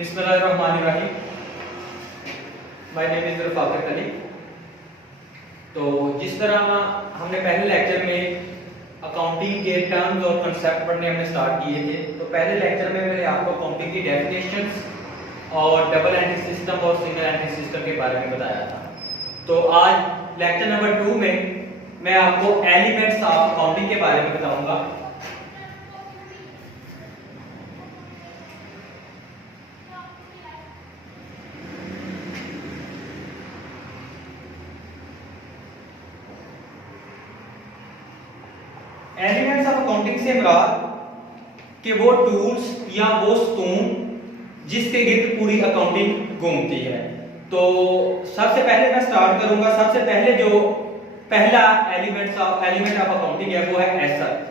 बिस्मिल्लाहिर्रहमानिर्रहीम। My name is Rafaqat Ali. तो जिस तरह हमने पहले लेक्चर में अकाउंटिंग के टर्म्स और कंसेप्ट पढ़ने हमने स्टार्ट किए थे, तो पहले लेक्चर में मैंने आपको अकाउंटिंग की डेफिनेशंस और डबल एंट्री सिस्टम और सिंगल एंट्री सिस्टम के बारे में बताया था। तो आज लेक्चर नंबर 2 में मैं आपको एलिमेंट्स ऑफ अकाउंटिंग के बारे में बताऊंगा। एलिमेंट्स ऑफ अकाउंटिंग से मुराद कि वो टूल्स या वो स्तून जिसके गिर्द पूरी अकाउंटिंग घूमती है। तो सबसे पहले मैं स्टार्ट करूंगा। सबसे पहले जो पहला एलिमेंट ऑफ अकाउंटिंग है वो है एसेट।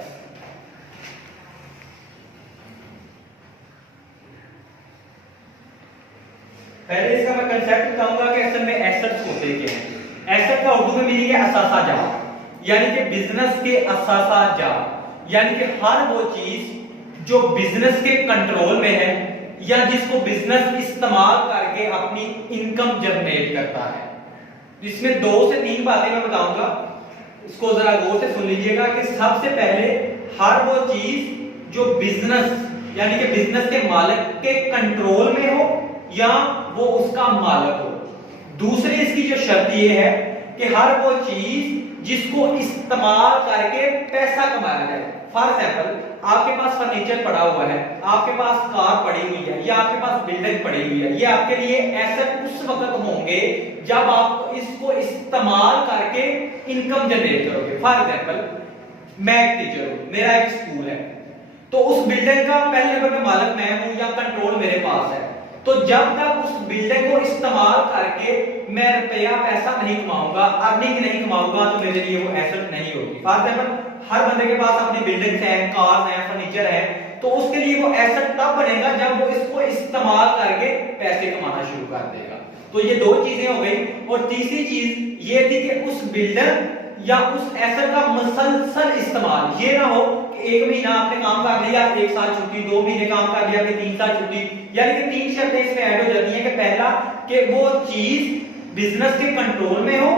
पहले इसका मैं कंसेप्ट बताऊंगा कि असल में एसेट्स होते क्या हैं। एसेट का उर्दू में मीनिंग है असासा जा, यानी कि बिजनेस के असासा जा, यानी कि हर वो चीज जो बिजनेस के कंट्रोल में है या जिसको बिजनेस इस्तेमाल करके अपनी इनकम जनरेट करता है। इसमें 2 से 3 बातें मैं बताऊंगा, इसको जरा गौर से सुन लीजिएगा कि सबसे पहले हर वो चीज जो बिजनेस यानी कि बिजनेस के मालिक के कंट्रोल में हो या वो उसका मालिक हो। दूसरी इसकी जो शर्त ये है कि हर वो चीज जिसको इस्तेमाल करके पैसा कमाया जाए। फॉर एग्जाम्पल, आपके पास फर्नीचर पड़ा हुआ है, आपके पास कार पड़ी हुई है या आपके पास बिल्डिंग पड़ी हुई है, ये आपके लिए एसेट उस वक्त होंगे जब आप इसको इस्तेमाल करके इनकम जनरेट करोगे। फॉर एग्जाम्पल, मैं एक टीचर हूं, मेरा एक स्कूल है, तो उस बिल्डिंग का पहले नंबर पे मालिक मैं हूं या कंट्रोल मेरे पास है। तो जब तक उस बिल्डिंग को इस्तेमाल करके मैं रुपया पैसा नहीं कमाऊंगा, अर्निंग नहीं कमाऊंगा, तो मेरे लिए वो एसेट नहीं होगी। फॉर एग्जाम्पल, हर बंदे के पास अपनी बिल्डिंग्स हैं, कार्स हैं, फर्नीचर है, तो उसके लिए वो एसेट तब बनेगा जब वो इसको इस्तेमाल करके पैसे कमाना शुरू कर देगा। तो ये 2 चीजें हो गई। और तीसरी चीज ये थी कि उस बिल्डर या उस एसेट का मुसलसल इस्तेमाल, ये ना हो कि 1 महीना आपने काम कर लिया, 1 साल छुट्टी, 2 महीने काम कर लिया, फिर 3 साल छुट्टी। यानी कि 3 शर्तें इसमें ऐड हो जाती हैं कि पहला कि वो चीज बिजनेस के कंट्रोल में हो,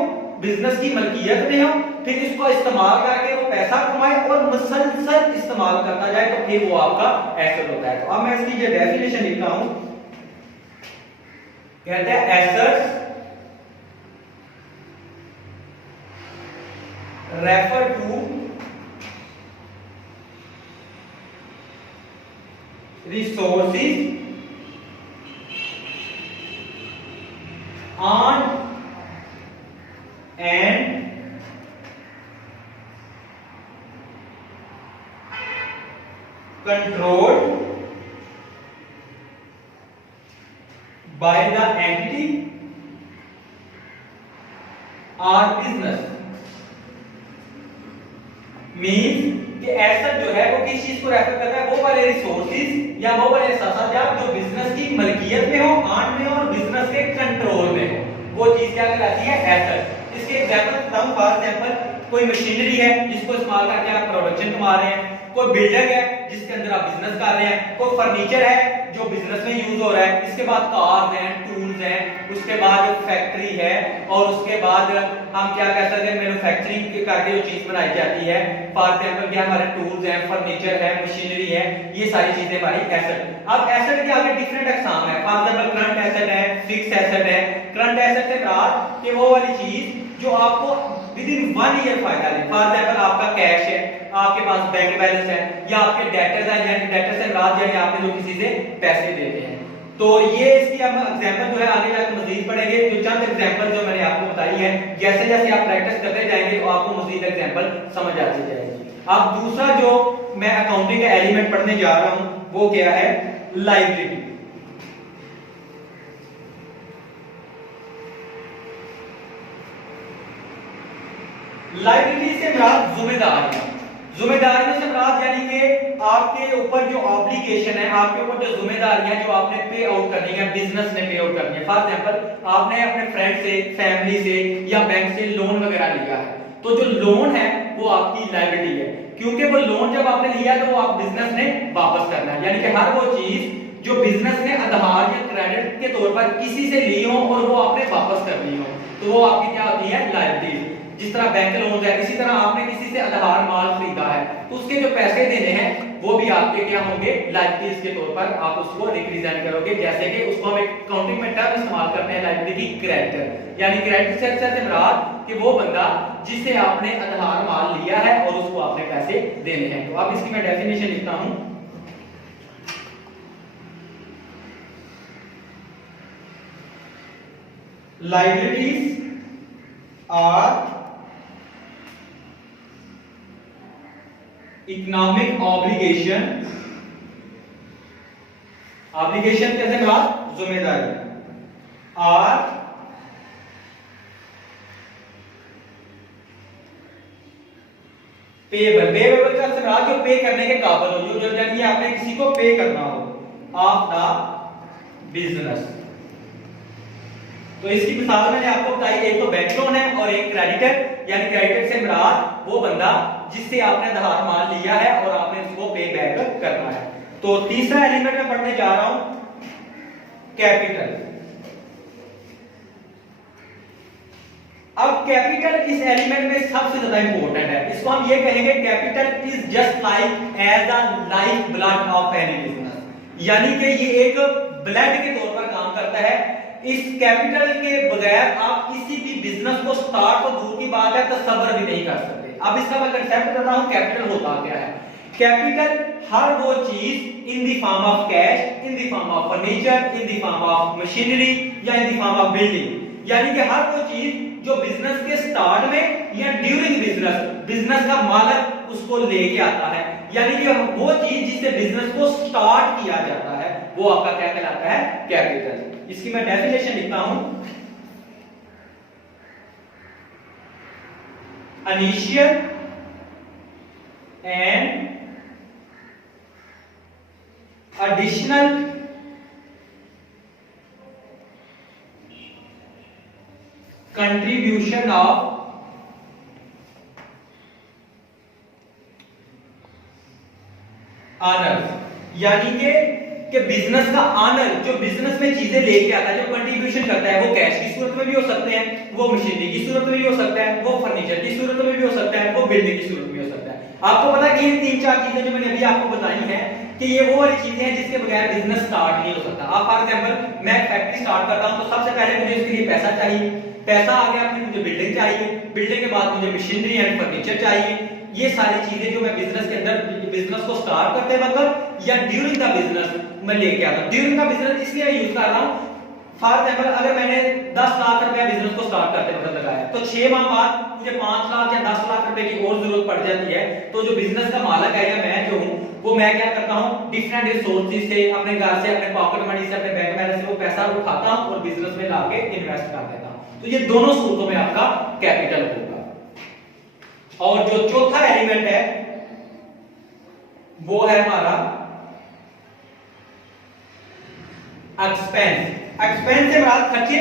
बिजनेस की मलकियत में हो, फिर इसको इस्तेमाल करके वो पैसा कमाए और मुसलसल इस्तेमाल करता जाए, तो फिर वो आपका एसेट होता है। तो अब मैं इसकी जो डेफिनेशन लिखता हूं, कहते हैं assets refer to resources on and controlled by the entity or business। Means कि एसेट जो है वो किस चीज को रेफर करता है, वो वाले रिसोर्सेज या वो वाले सासाजात जो बिजनेस की मलकियत में हो, आन में हो और बिजनेस के कंट्रोल में हो, वो चीज क्या कहलाती है, एसेट। इसके एग्जांपल, फॉर एग्जांपल, कोई मशीनरी है जिसको इस्तेमाल करके आप प्रोडक्शन कमा रहे हैं, कोई बिल्डिंग है जिसके अंदर आप बिजनेस कर रहे हैं, कोई फर्नीचर है जो बिजनेस में यूज हो रहा है, इसके बाद कार्स हैं, टूल्स हैं, उसके बाद फैक्ट्री है, और उसके बाद हम क्या कह सकते हैं, मैन्युफैक्चरिंग करके जो चीज बनाई जाती है। फॉर एग्जांपल क्या हमारे टूल्स हैं, फर्नीचर है, मशीनरी है, ये सारी चीजें हमारी एसेट। अब एसेट के आगे डिफरेंट अकसाम है। फॉर एग्जांपल, करंट एसेट है, फिक्स एसेट है। करंट एसेट से मुराद कि वो वाली चीज जो आपको विद इन 1 ईयर फायदा दे। फॉर एग्जांपल, आपका कैश है, आपके पास बैंक बैलेंस है, या आपके डेटर्स हैं, यानी डेटर से मुराद यानी आपने जो किसी से पैसे देते हैं। तो ये इसकी हम एग्जांपल जो है आगे जाकर मजीद पढ़ेंगे। तो चंद एग्जांपल जो मैंने आपको बताई है, जैसे जैसे आप प्रैक्टिस करते जाएंगे तो आपको मजीद एग्जांपल समझ आती जाएगी। अब दूसरा जो मैं अकाउंटिंग का एलिमेंट पढ़ने जा रहा हूं वो क्या है, लायबिलिटी। लायबिलिटी से मुराद जिम्मेदारियां। जिम्मेदारियों से मुराद यानी कि आपके ऊपर जो ऑब्लिगेशन है, आपके ऊपर जो जिम्मेदारियां जो आपने पे आउट करनी है, बिजनेस ने पे आउट करनी है। फॉर एग्जांपल, आपने अपने फ्रेंड से, फैमिली से या बैंक से लोन वगैरह लिया है, तो जो लोन है वो आपकी लायबिलिटी है, क्योंकि वो लोन जब आपने लिया तो वो आप बिजनेस ने वापस करना है। यानी कि हर वो चीज जो बिजनेस ने आधार या क्रेडिट के तौर पर किसी से ली हो और वो आपने वापस करनी हो, तो वो आपकी क्या होती है, लायबिलिटीज। जिस तरह बैंक लोन है, इसी तरह आपने किसी से आधार माल खरीदा है तो उसके जो पैसे देने हैं वो भी आपके क्या होंगे, लायबिलिटीज के तौर पर आप उसको रिप्रेजेंट करोगे। जैसे कि उसको हम एक अकाउंटिंग में टर्म इस्तेमाल करते हैं लायबिलिटी क्रेडिटर, यानी क्रेडिटर से मुराद कि वो बंदा जिससे आपने आधार माल लिया है और उसको आपने पैसे देने हैं। तो अब इसकी मैं डेफिनेशन लिखता हूं। Liabilities are economic obligation, obligation कैसे बात, जिम्मेदारी, are पेबल, पेबल का अर्थ जो पे करने के काबिल हो, जो यानी आपने किसी को पे करना हो ऑफ द बिजनेस। तो इसकी मिसाल मैंने आपको बताई, एक तो बैंक लोन है और एक क्रेडिटर, यानी क्रेडिटर से मुराद वो बंदा जिससे आपने आधार माल लिया है और आपने उसको पे बैक करना है। तो तीसरा एलिमेंट मैं पढ़ने जा रहा हूं, कैपिटल। अब कैपिटल इस एलिमेंट में सबसे ज्यादा इंपॉर्टेंट है। इसको हम ये कहेंगे, capital is just like as a life blood of any business, यानी कि ये एक ब्लड के तौर पर काम करता है। इस कैपिटल के बगैर आप किसी भी बिजनेस को स्टार्ट, तो दूर की बात है, तसव्वुर भी नहीं कर सकते। अब इसका मैं कंसेप्ट बताता हूं, कैपिटल होता क्या है। कैपिटल हर वो चीज in the form of cash, in the form of furniture, in the form of machinery या in the form of building, यानी कि हर वो चीज जो बिजनेस के स्टार्ट में या ड्यूरिंग बिजनेस, बिजनेस का मालिक उसको लेके आता है, यानी कि वो चीज जिससे बिजनेस को स्टार्ट किया जाता है वो आपका क्या कहलाता है, कैपिटल। इसकी मैं डेफिनेशन लिखता हूं, initial and additional contribution of owner, यानी कि बिजनेस का ऑनर जो बिजनेस में चीजें लेके आता है, जो कंट्रीब्यूशन करता है, वो कैश की सूरत में भी हो सकते हैं, वो मशीनरी की सूरत में भी हो सकता है, वो फर्नीचर की सूरत में भी हो सकता है, वो बिल्डिंग की सूरत में भी हो सकता है। आपको पता है कि ये तीन चार चीजें जो मैंने अभी आपको बताई हैं कि ये वो वाली चीजें हैं जिसके बगैर बिजनेस स्टार्ट नहीं हो सकता। आप फॉर एग्जांपल मैं फैक्ट्री स्टार्ट करता हूं तो सबसे पहले मुझे इसके लिए पैसा चाहिए, पैसा आ गया फिर मुझे बिल्डिंग चाहिए, बिल्डिंग के बाद मुझे मशीनरी एंड फर्नीचर चाहिए। ये सारी चीजें जो मैं बिजनेस के अंदर बिजनेस को स्टार्ट करते वक्त या ड्यूरिंग द बिजनेस मैं लेके आता हूं। ड्यूरिंग द बिजनेस इसलिए मैं यूज कर रहा हूं, फॉर एग्जांपल अगर मैंने 10 लाख रुपया बिजनेस को स्टार्ट करते वक्त लगाया तो 6 माह बाद मुझे 5 लाख या 10 लाख रुपए की और जरूरत पड़ जाती है, तो जो बिजनेस का मालिक है या मैं जो हूं वो मैं क्या करता हूं, डिफरेंट रिसोर्सेज से, अपने घर से, अपने पॉकेट मनी से, अपने बैंक बैलेंस से वो पैसा उठाता हूं और बिजनेस में लाके इन्वेस्ट कर देता हूं। तो ये दोनों सूरतों में आपका कैपिटल होगा। और जो चौथा एलिमेंट है वो है हमारा एक्सपेंस। एक्सपेंस से मुराद खर्चे।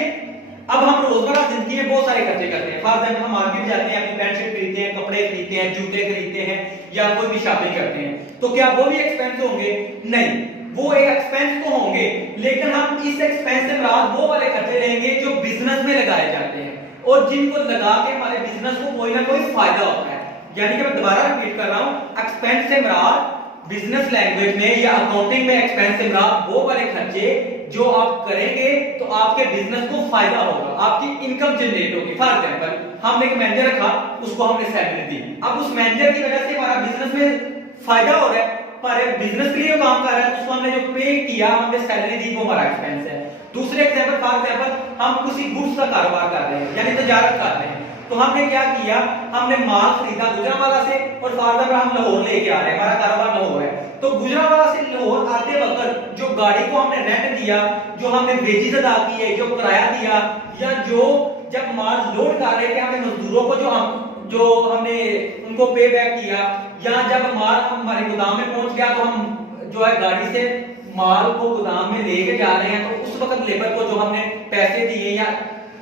अब हम रोजमर्रा जिंदगी में बहुत सारे खर्चे करते हैं। फॉर एग्जांपल हम मार्केट जाते हैं, अपनी पैंट शर्ट खरीदते हैं, कपड़े खरीदते हैं, जूते खरीदते हैं या कोई भी शॉपिंग करते हैं, तो क्या वो भी एक्सपेंस होंगे? नहीं, वो एक एक्सपेंस तो होंगे, लेकिन हम इस एक्सपेंस से मुराद वो वाले खर्चे लेंगे जो बिजनेस में लगाए जाते हैं और जिनको लगा के हमारे बिजनेस को कोई ना कोई फायदा होता है। यानी कि मैं दोबारा रिपीट कर रहा हूं, एक्सपेंस से मुराद बिजनेस लैंग्वेज में या अकाउंटिंग में एक्सपेंस से मुराद वो वाले खर्चे जो आप करेंगे तो आपके बिजनेस को फायदा होगा, आपकी इनकम जनरेट होगी। फॉर एग्जांपल हमने एक मैनेजर रखा, उसको हमने सैलरी दी, अब उस मैनेजर की वजह से हमारा बिजनेस में फायदा हो रहा है, पर बिजनेस के लिए काम कर रहा है तो उसको हमने जो पे किया, हमने सैलरी दी, वो हमारा एक्सपेंस है। दूसरे एग्जांपल, फॉर एग्जांपल हम किसी गुड्स का कारोबार कर रहे हैं यानी तजारत कर रहे हैं, तो हमने क्या किया, हमने माल खरीदा गुजरांवाला से और फॉर एग्जांपल हम लाहौर लेके आ रहे हैं, हमारा कारोबार लाहौर है, तो गुजरांवाला से लाहौर आते वक्त जो गाड़ी को हमने रेंट दिया, जो हमने वेजेस अदा किए, जो किराया दिया, या जो जब माल लोड कर रहे थे हमने मजदूरों को जो हमने उनको पे बैक किया, या जब माल हमारे गोदाम में पहुंच गया तो हम जो है गाड़ी से माल को गोदाम में लेके जा रहे हैं, तो उस वक्त लेबर को जो हमने पैसे दिए या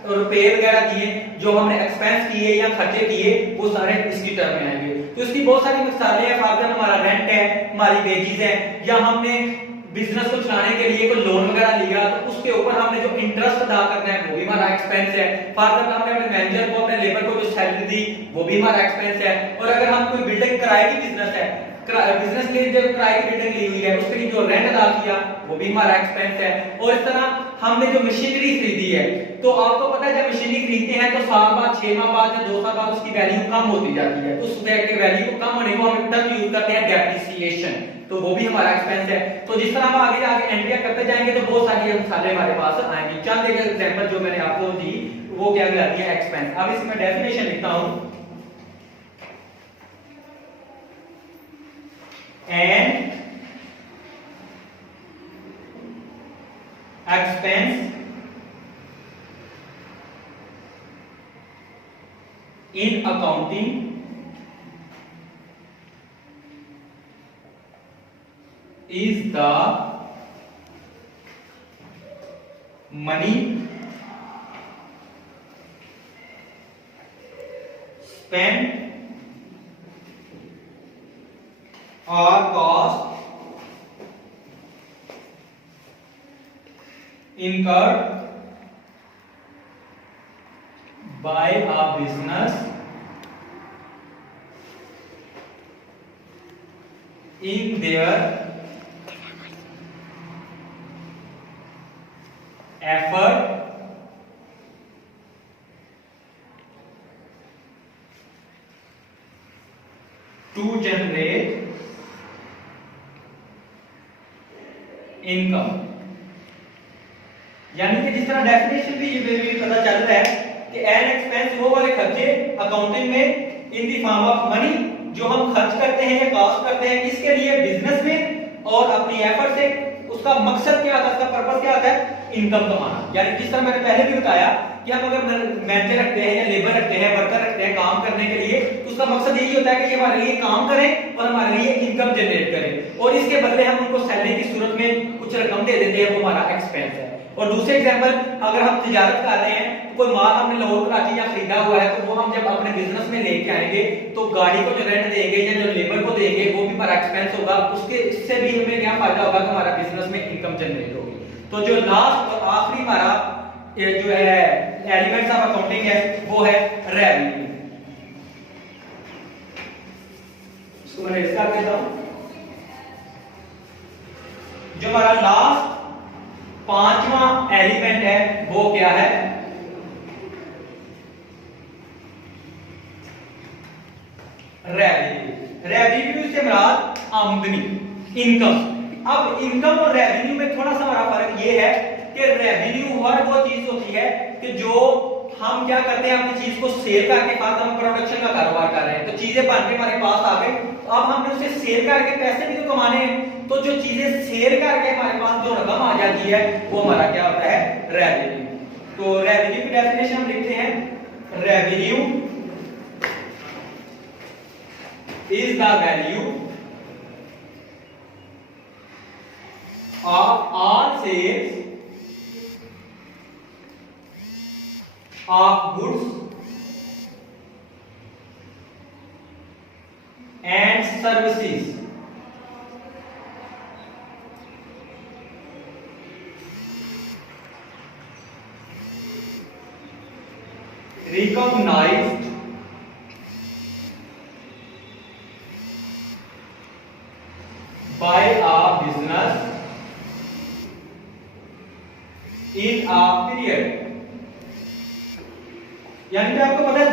रुपए वगैरह दिए, जो हमने एक्सपेंस किए या खर्चे किए, वो सारे इसकी टर्म में आएंगे। तो इसकी बहुत सारी मिसालें हैं। फॉर एग्जांपल हमारा रेंट है, हमारी वेजेस है, या हमने बिजनेस को चलाने के लिए कोई लोन वगैरह लिया तो उसके ऊपर हमने जो इंटरेस्ट अदा करना है वो भी हमारा एक्सपेंस है। फर्दर हमने अपने मैनेजर को, अपने लेबर को जो सैलरी दी वो भी हमारा एक्सपेंस है। और अगर हम कोई बिल्डिंग किराए की बिजनेस है, बिजनेस के लिए जो किराए की बिल्डिंग ली हुई है उसके लिए जो रेंट अदा किया वो भी हमारा एक्सपेंस है। और इस तरह हमने जो मशीनरी खरीदी है, तो आपको पता है जब मशीनरी खरीदते हैं तो साल बाद, 6 माह बाद या 2 साल बाद उसकी वैल्यू कम होती जाती है। उस वैल्यू को कम होने को हम टर्म यूज करते हैं डेप्रिसिएशन, तो वो भी हमारा एक्सपेंस है। तो जिस तरह हम आगे आगे एंट्रियां करते जाएंगे तो बहुत सारी मसाले हमारे पास आएंगी। चंद एक एग्जांपल जो मैंने आपको दी वो क्या कहलाती है, एक्सपेंस। अब इसमें डेफिनेशन लिखता हूं, and expense in accounting is the money spent or cost incurred by a business in their effort to generate income। यानी कि जिस तरह डेफिनेशन भी ये पता चल रहा है कि एन एक्सपेंस वो वाले खर्चे अकाउंटिंग में इन द फॉर्म ऑफ मनी जो हम खर्च करते हैं या कॉस्ट करते हैं इसके लिए बिजनेस में और अपनी एफर्ट से। उसका मकसद क्या होता है, उसका पर्पस क्या होता है, इनकम कमाना। यानी जिस तरह मैंने पहले भी बताया कि हम अगर मैनेजर रखते हैं या लेबर रखते हैं, वर्कर रखते हैं काम करने के लिए, तो उसका मकसद यही होता है कि ये हमारे लिए काम करें और हमारे लिए इनकम जनरेट करें, और इसके बदले हम उनको सैलरी की सूरत में कुछ रकम दे देते हैं, वो हमारा एक्सपेंस है। और दूसरे एग्जांपल, अगर हम तिजारत कर रहे हैं, कोई माल हमने लाहौर कराची या खरीदा हुआ है, तो वो हम जब अपने बिजनेस में लेके आएंगे तो गाड़ी को जो रेंट देंगे या जो लेबर को देंगे वो भी हमारा एक्सपेंस होगा। उसके इससे भी हमें क्या फायदा होगा कि हमारा बिजनेस में इनकम जनरेट होगी। तो जो लास्ट और आखिरी हमारा ये जो है एलिमेंट्स ऑफ अकाउंटिंग है वो है रेवेन्यू। इसको मैं रेज कर देता हूं। जो हमारा लास्ट पांचवा एलिमेंट है वो क्या है, रेवेन्यू। रेवेन्यू से मुराद आमदनी, इनकम। अब इनकम और रेवेन्यू में थोड़ा सा हमारा फर्क ये है कि रेवेन्यू हर वो चीज होती है कि जो हम क्या करते हैं, अपनी चीज को सेल करके बाद हम प्रोडक्शन का कारोबार कर रहे हैं, तो चीजें बन के हमारे पास आ गई, अब हमने उसे सेल करके पैसे भी तो कमाने हैं, तो जो चीजें सेल करके हमारे पास जो रकम आ जाती है वो हमारा क्या होता है, रेवेन्यू। तो रेवेन्यू की डेफिनेशन हम लिखते हैं, revenue is the value of all sales of goods and services recognized by a business in a period। यानी कि आपको पता है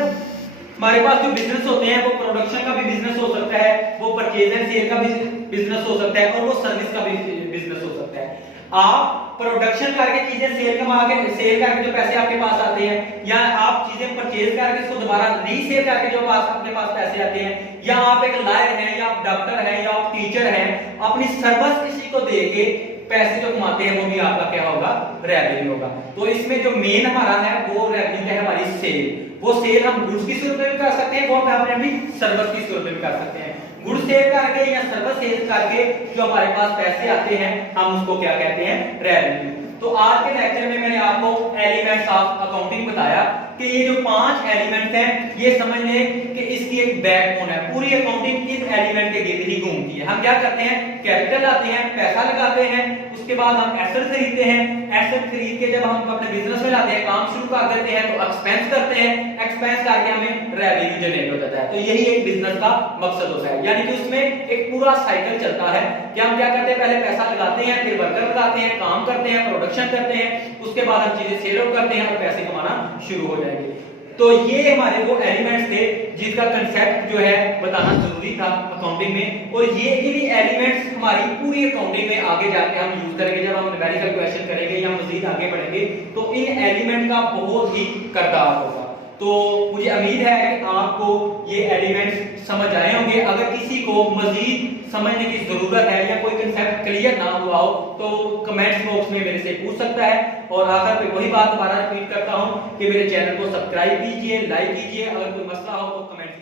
हमारे पास जो बिजनेस होते हैं वो प्रोडक्शन का भी बिजनेस हो सकता है, वो परचेज एंड सेल का भी बिजनेस हो सकता है, और वो सर्विस का भी बिजनेस हो सकता है। आप प्रोडक्शन करके चीजें सेल करके जो पैसे आपके पास आते हैं, या आप चीजें परचेज करके इसको दोबारा रीसेल करके जो आपके पास पैसे आते हैं, या आप एक लॉयर हैं, या आप डॉक्टर हैं, या आप टीचर हैं, अपनी सर्विस किसी को देके पैसे जो कमाते हैं वो भी आपका क्या होगा, रेवेन्यू होगा। तो इसमें जो मेन हमारा है वो रेवेन्यू है हमारी सेल। वो सेल हम गुड्स की सूरत में भी कर सकते हैं, वो हम अपनी सर्विस की सूरत में भी कर सकते हैं। गुड्स सेल करके या सर्विस सेल करके जो हमारे पास पैसे आते हैं हम उसको क्या कहते हैं, रेवेन्यू। तो आज के लेक्चर में मैंने आपको एलिमेंट्स ऑफ अकाउंटिंग बताया कि ये जो 5 एलिमेंट्स हैं ये समझ लें कि इसकी एक बैकबोन है। पूरी अकाउंटिंग इस एलिमेंट के गिर्द ही घूमती है। हम क्या करते हैं, कैपिटल लाते हैं, पैसा लगाते हैं, उसके बाद हम एसेट खरीदते हैं, एसेट खरीद के जब हम अपने बिजनेस में लाते हैं, काम शुरू कर देते हैं तो एक्सपेंस करते हैं, एक्सपेंस करके हमें रेवेन्यू जनरेट हो जाता है। तो यही एक बिजनेस का मकसद होता है, यानी कि उसमें एक पूरा साइकिल चलता है कि हम क्या करते हैं, पहले पैसा लगाते हैं, फिर वर्कर लगाते हैं, काम करते हैं, प्रोडक्शन करते हैं, उसके बाद हम चीजें सेल आउट करते हैं और पैसे कमाना शुरू हो जाएंगे। तो ये हमारे वो एलिमेंट्स थे जिसका कंसेप्ट जो है बताना जरूरी था अकाउंटिंग में, और ये इन्हीं एलिमेंट्स हमारी पूरी अकाउंटिंग में आगे जाके हम यूज करेंगे। जब हम न्यूमेरिकल क्वेश्चन करेंगे या मजीद आगे बढ़ेंगे तो इन एलिमेंट का बहुत ही किरदार होगा। तो मुझे उम्मीद है कि आपको ये एलिमेंट्स समझ आए होंगे। अगर किसी को मजीद समझने की जरूरत है या कोई कंसेप्ट क्लियर ना हुआ हो तो कमेंट्स बॉक्स में मेरे से पूछ सकता है। और आखिर पे वही बात दोबारा रिपीट करता हूं कि मेरे चैनल को सब्सक्राइब कीजिए, लाइक कीजिए, अगर कोई मसला हो तो कमेंट